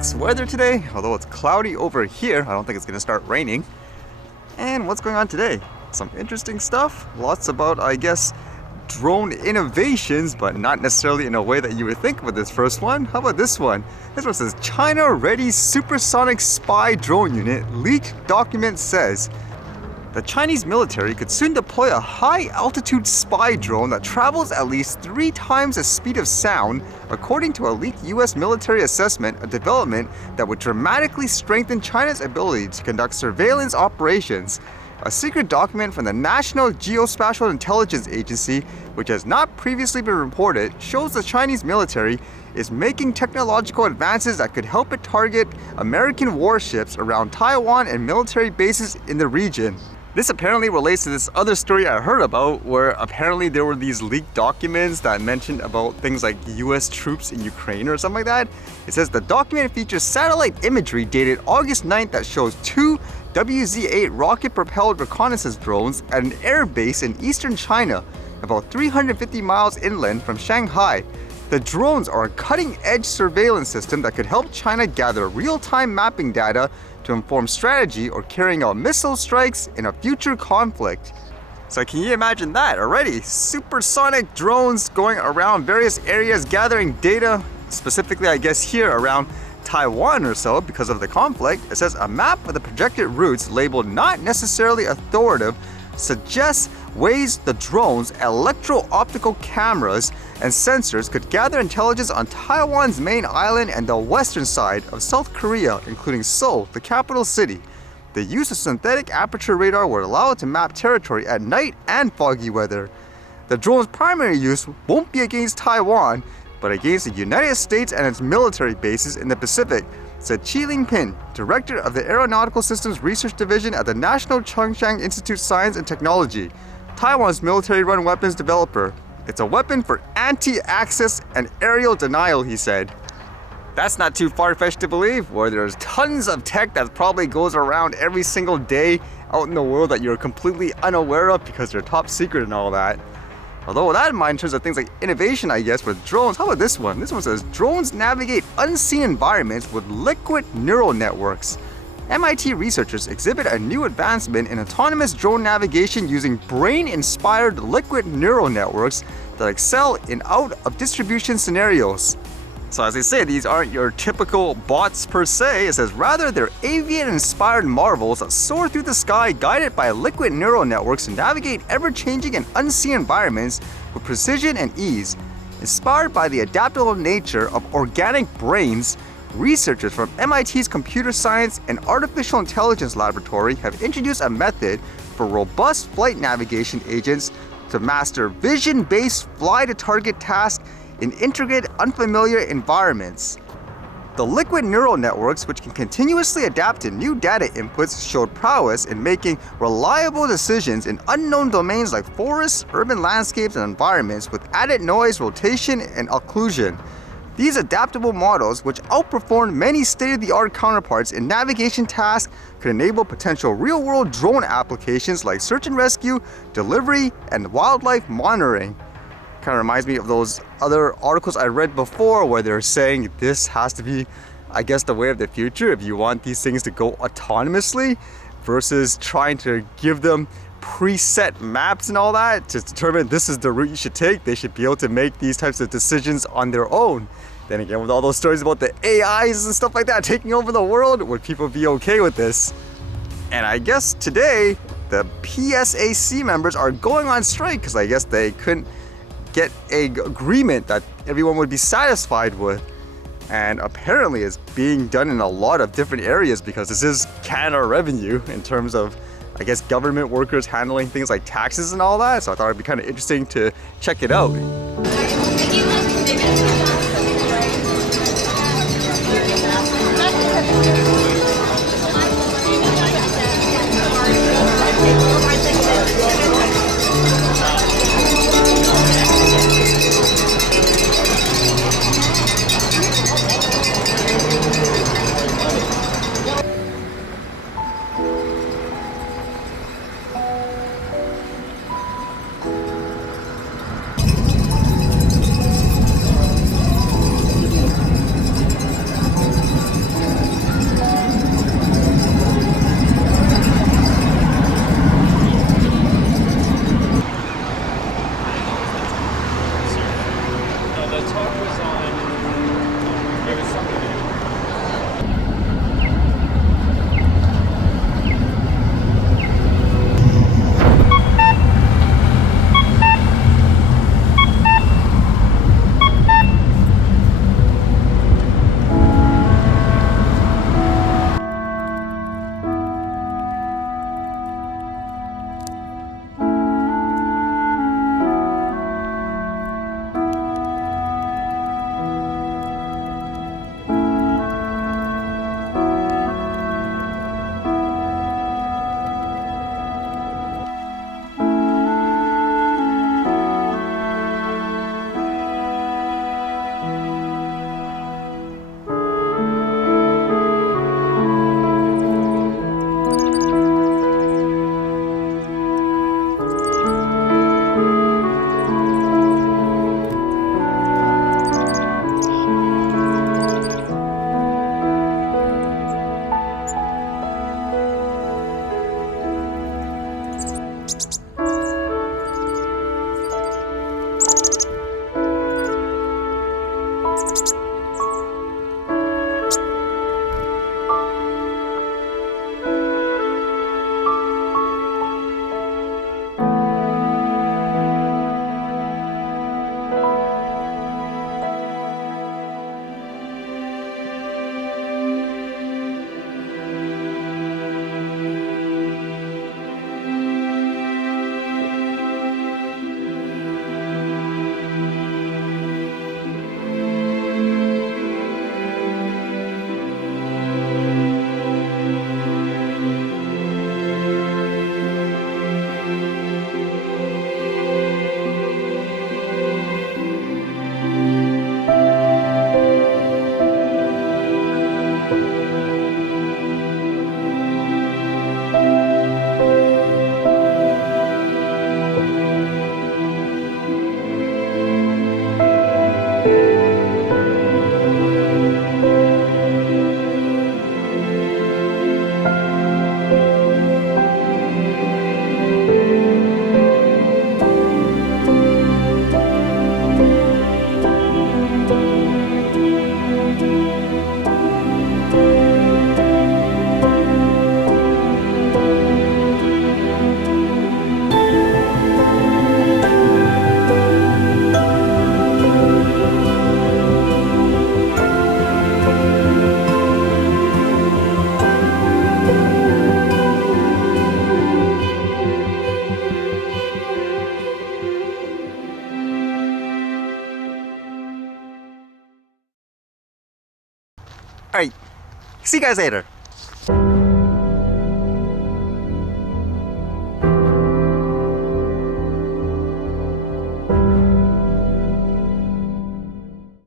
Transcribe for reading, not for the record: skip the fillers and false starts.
mixed weather today, although it's cloudy over here. I don't think it's going to start raining. And what's going on today? Some interesting stuff. Lots about, I guess, drone innovations, but not necessarily in a way that you would think with this first one. How about this one? This one says, China-ready supersonic spy drone unit, leaked document says. The Chinese military could soon deploy a high-altitude spy drone that travels at least 3 times the speed of sound, according to a leaked US military assessment, a development that would dramatically strengthen China's ability to conduct surveillance operations. A secret document from the National Geospatial Intelligence Agency, which has not previously been reported, shows the Chinese military is making technological advances that could help it target American warships around Taiwan and military bases in the region. This apparently relates to this other story I heard about, where apparently there were these leaked documents that mentioned about things like US troops in Ukraine or something like that. It says the document features satellite imagery dated August 9th that shows 2 WZ-8 rocket-propelled reconnaissance drones at an air base in eastern China, about 350 miles inland from Shanghai. The drones are a cutting-edge surveillance system that could help China gather real-time mapping data to inform strategy or carrying out missile strikes in a future conflict. So can you imagine that already? Supersonic drones going around various areas gathering data, specifically I guess here around Taiwan or so because of the conflict. It says a map of the projected routes labeled not necessarily authoritative suggests ways the drones, electro-optical cameras, and sensors could gather intelligence on Taiwan's main island and the western side of South Korea, including Seoul, the capital city. The use of synthetic aperture radar would allow it to map territory at night and foggy weather. The drone's primary use won't be against Taiwan, but against the United States and its military bases in the Pacific, said Chi Ling-pin, director of the Aeronautical Systems Research Division at the National Chung-Chang Institute of Science and Technology, Taiwan's military-run weapons developer. It's a weapon for anti-access and aerial denial, he said. That's not too far-fetched to believe, where there's tons of tech that probably goes around every single day out in the world that you're completely unaware of because they're top secret and all that. Although with that in mind, in terms of things like innovation, I guess, with drones, how about this one? This one says, drones navigate unseen environments with liquid neural networks. MIT researchers exhibit a new advancement in autonomous drone navigation using brain-inspired liquid neural networks that excel in out-of-distribution scenarios. So as they say, these aren't your typical bots per se. It says rather they're avian-inspired marvels that soar through the sky guided by liquid neural networks to navigate ever-changing and unseen environments with precision and ease. Inspired by the adaptable nature of organic brains, researchers from MIT's Computer Science and Artificial Intelligence Laboratory have introduced a method for robust flight navigation agents to master vision-based fly-to-target tasks in intricate, unfamiliar environments. The liquid neural networks, which can continuously adapt to new data inputs, showed prowess in making reliable decisions in unknown domains like forests, urban landscapes, and environments with added noise, rotation, and occlusion. These adaptable models, which outperformed many state-of-the-art counterparts in navigation tasks, could enable potential real-world drone applications like search and rescue, delivery, and wildlife monitoring. Kind of reminds me of those other articles I read before where they're saying this has to be, I guess, the way of the future if you want these things to go autonomously versus trying to give them preset maps and all that to determine this is the route you should take. They should be able to make these types of decisions on their own. Then again, with all those stories about the AIs and stuff like that taking over the world, would people be okay with this? And I guess today, the PSAC members are going on strike because I guess they couldn't get an agreement that everyone would be satisfied with. And apparently it's being done in a lot of different areas because this is Canada revenue in terms of, I guess, government workers handling things like taxes and all that. So I thought it'd be kind of interesting to check it out. Alright, see you guys later.